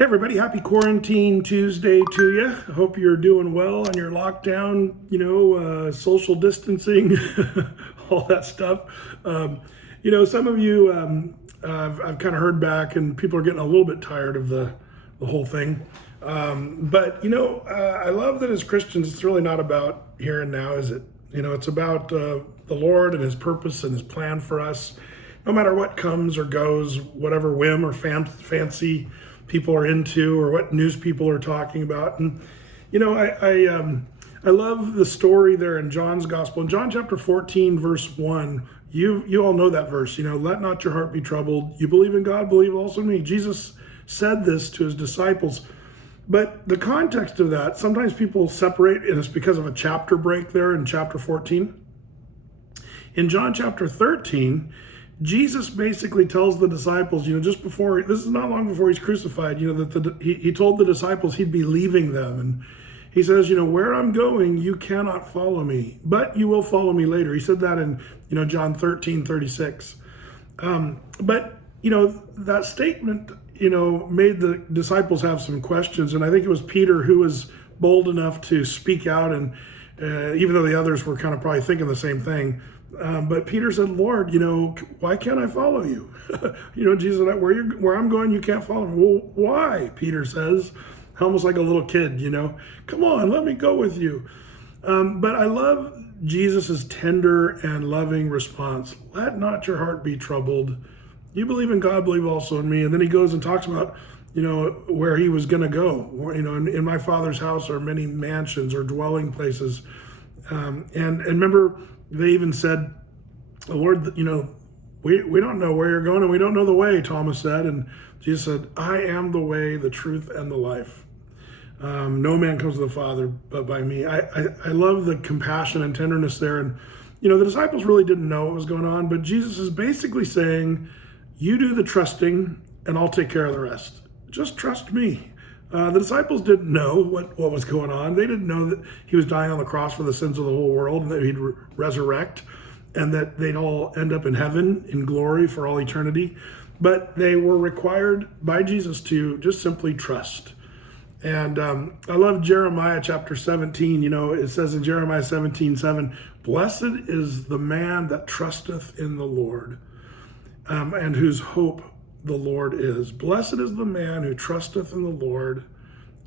Hey everybody, happy Quarantine Tuesday to you. I hope you're doing well on your lockdown, social distancing, all that stuff. Some of you, I've kind of heard back and people are getting a little bit tired of the whole thing. I love that as Christians, it's really not about here and now, is it? It's about the Lord and his purpose and his plan for us. No matter what comes or goes, whatever whim or fancy people are into or what news people are talking about. And, I love the story there in John's gospel. In John chapter 14, verse 1, you all know that verse, let not your heart be troubled. You believe in God, believe also in me. Jesus said this to his disciples. But the context of that, sometimes people separate, and it's because of a chapter break there in chapter 14. In John chapter 13, Jesus basically tells the disciples, just before, this is not long before he's crucified, that he told the disciples he'd be leaving them. And he says, where I'm going, you cannot follow me, but you will follow me later. He said that in, John 13:36. That statement, made the disciples have some questions. And I think it was Peter who was bold enough to speak out. And even though the others were kind of probably thinking the same thing, but Peter said, Lord, why can't I follow you? Jesus said, where I'm going, you can't follow me. Well, why? Peter says, almost like a little kid, come on, let me go with you. But I love Jesus's tender and loving response. Let not your heart be troubled. You believe in God, believe also in me. And then he goes and talks about, where he was going to go. In my Father's house are many mansions or dwelling places. And remember, they even said, Lord, we don't know where you're going and we don't know the way, Thomas said. And Jesus said, I am the way, the truth, and the life. No man comes to the Father but by me. I love the compassion and tenderness there. And, the disciples really didn't know what was going on, but Jesus is basically saying, you do the trusting and I'll take care of the rest. Just trust me. The disciples didn't know what was going on. They didn't know that he was dying on the cross for the sins of the whole world and that he'd resurrect and that they'd all end up in heaven in glory for all eternity. But they were required by Jesus to just simply trust. And I love Jeremiah chapter 17. It says in Jeremiah 17:7, blessed is the man that trusteth in the Lord and whose hope the Lord is. Blessed is the man who trusteth in the Lord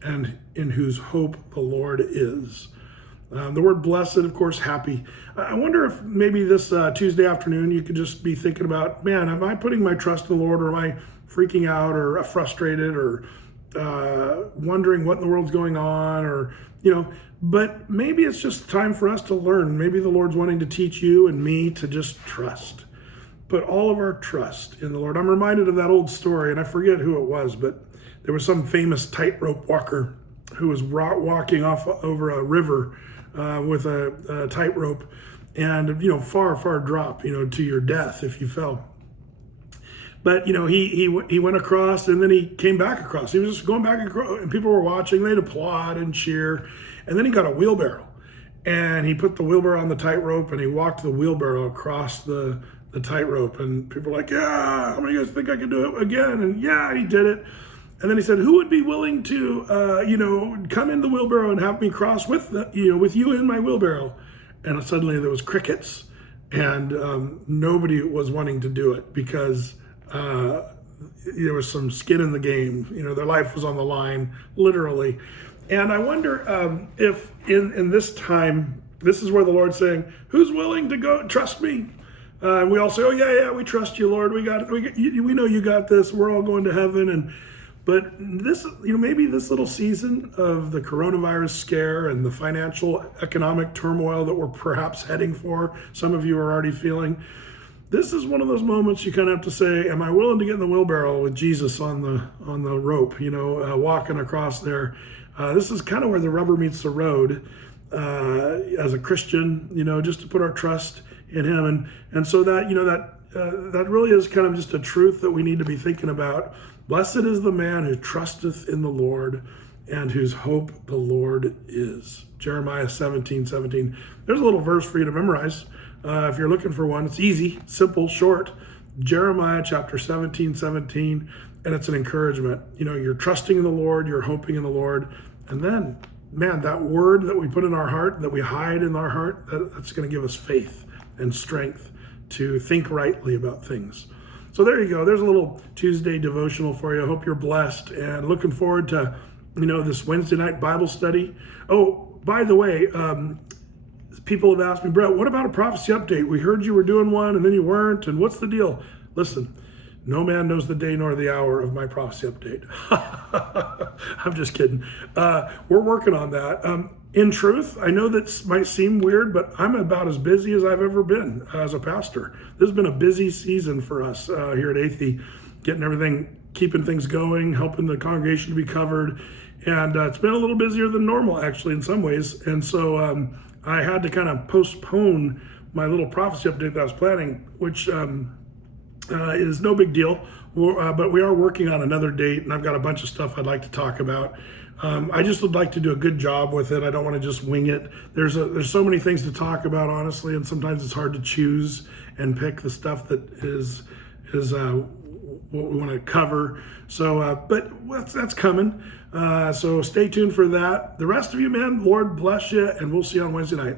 and in whose hope the Lord is. The word blessed, of course, happy. I wonder if maybe this Tuesday afternoon you could just be thinking about, man, am I putting my trust in the Lord, or am I freaking out or frustrated or wondering what in the world's going on, or, but maybe it's just time for us to learn. Maybe the Lord's wanting to teach you and me to just trust. Put all of our trust in the Lord. I'm reminded of that old story, and I forget who it was, but there was some famous tightrope walker who was walking off over a river with a tightrope, and far drop, to your death if you fell. But he went across, and then he came back across. He was just going back across, and people were watching. They'd applaud and cheer, and then he got a wheelbarrow, and he put the wheelbarrow on the tightrope, and he walked the wheelbarrow across the tightrope, and people were like, yeah, how many of you guys think I can do it again? And yeah, he did it. And then he said, who would be willing to, come in the wheelbarrow and have me cross with you in my wheelbarrow? And suddenly there was crickets, and nobody was wanting to do it because there was some skin in the game. Their life was on the line, literally. And I wonder if in this time, this is where the Lord's saying, who's willing to go trust me? And we all say, oh, yeah, we trust you, Lord. We got it. We know you got this. We're all going to heaven. But this, maybe this little season of the coronavirus scare and the financial, economic turmoil that we're perhaps heading for, some of you are already feeling, this is one of those moments you kind of have to say, am I willing to get in the wheelbarrow with Jesus on the rope, walking across there? This is kind of where the rubber meets the road as a Christian, just to put our trust in him. And so that, that really is kind of just a truth that we need to be thinking about. Blessed is the man who trusteth in the Lord and whose hope the Lord is. Jeremiah 17:17. There's a little verse for you to memorize. If you're looking for one, it's easy, simple, short. Jeremiah chapter 17:17. and it's an encouragement. You know, you're trusting in the Lord, you're hoping in the Lord, and then, man, that word that we put in our heart, that we hide in our heart, that's going to give us faith and strength to think rightly about things. So there you go. There's a little Tuesday devotional for you. I hope you're blessed and looking forward to, this Wednesday night Bible study. Oh, by the way, people have asked me, Brett, what about a prophecy update? We heard you were doing one and then you weren't, and what's the deal? Listen, no man knows the day nor the hour of my prophecy update. I'm just kidding. We're working on that. In truth, I know that might seem weird, but I'm about as busy as I've ever been as a pastor. This has been a busy season for us here at Athey, getting everything, keeping things going, helping the congregation to be covered. And it's been a little busier than normal, actually, in some ways. And so I had to kind of postpone my little prophecy update that I was planning, which is no big deal. But we are working on another date, and I've got a bunch of stuff I'd like to talk about. I just would like to do a good job with it. I don't want to just wing it. There's so many things to talk about, honestly, and sometimes it's hard to choose and pick the stuff that is what we want to cover. So, but that's coming. So stay tuned for that. The rest of you, man, Lord bless you, and we'll see you on Wednesday night.